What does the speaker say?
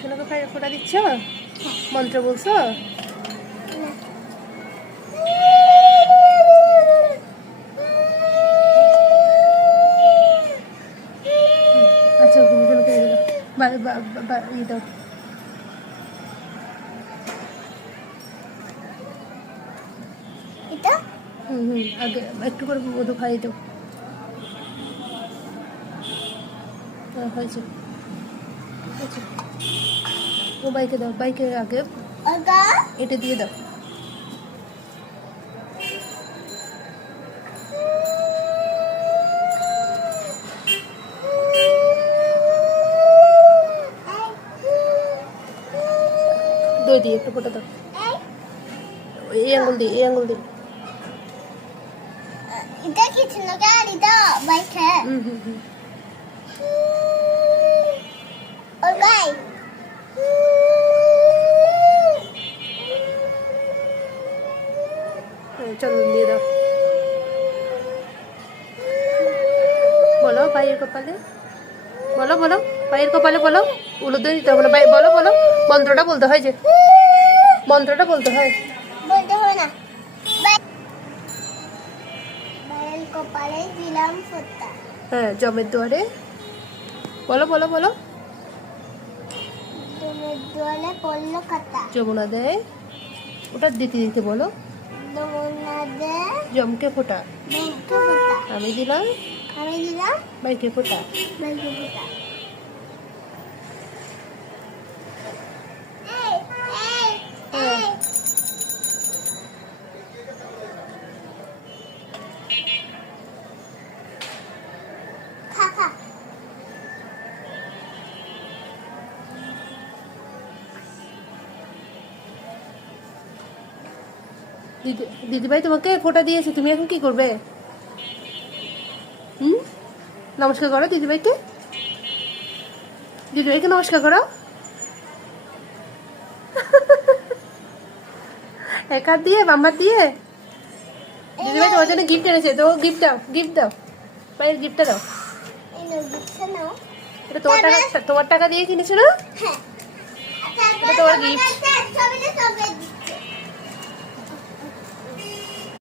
সোনাকে ফোঁটা দিচ্ছ? মন্ত্র বলছো? আচ্ছা সোনাকে ই দাও। আগে একটু করে মধু খাইয়ে দাও। হয়েছে। আচ্ছা ও বাইকে দাও, বাইকে আগে এটা দিয়ে দাও। দই দিয়ে একটু ফোটা দাও। এই আঙুল দিয়ে, এই আঙুল দিয়ে। এটা কি ছিল গাড়ি দাও বাইকে? ওই চন্দন দিয়ে দাও। বলো ভাইয়ের কপালে, বলো বলো ভাইয়ের কপালে বলো। উলুদে দিতে হবে না, ভাই বলো বলো। মন্ত্রটা বলতে হয়, যে মন্ত্রটা বলতে হয়। বলতে হবে না। ভাইয়ের কপালে দিলাম ফোঁটা। হ্যাঁ জমের দুয়ারে বলো বলো বলো। জমের দুয়ারে পড়লো কাটা। যমুনা দেয়, ওটা দিতে দিতে বলো। যমুনা দে জমকে ফোঁটা, জমকে ফোঁটা। আমি দিলাম বাইকে ফোঁটা। বাইকে ফোঁটা। দিদিভাই তোমাকে ফোঁটা দিয়েছে, তুমি এখন কি করবে? নমস্কার করো দিদিভাইকে, দিদিভাইকে নমস্কার করো। এক হাত দিয়ে, বাম্বার দিয়ে। দিদিভাই তোমার জন্য গিফট এনেছে, তো গিফট দাও, গিফট দাও, ভাইয়ের গিফটটা দাও। এটা তোমার টাকা দিয়ে কিনেছো না? এটা তোমার গিফট।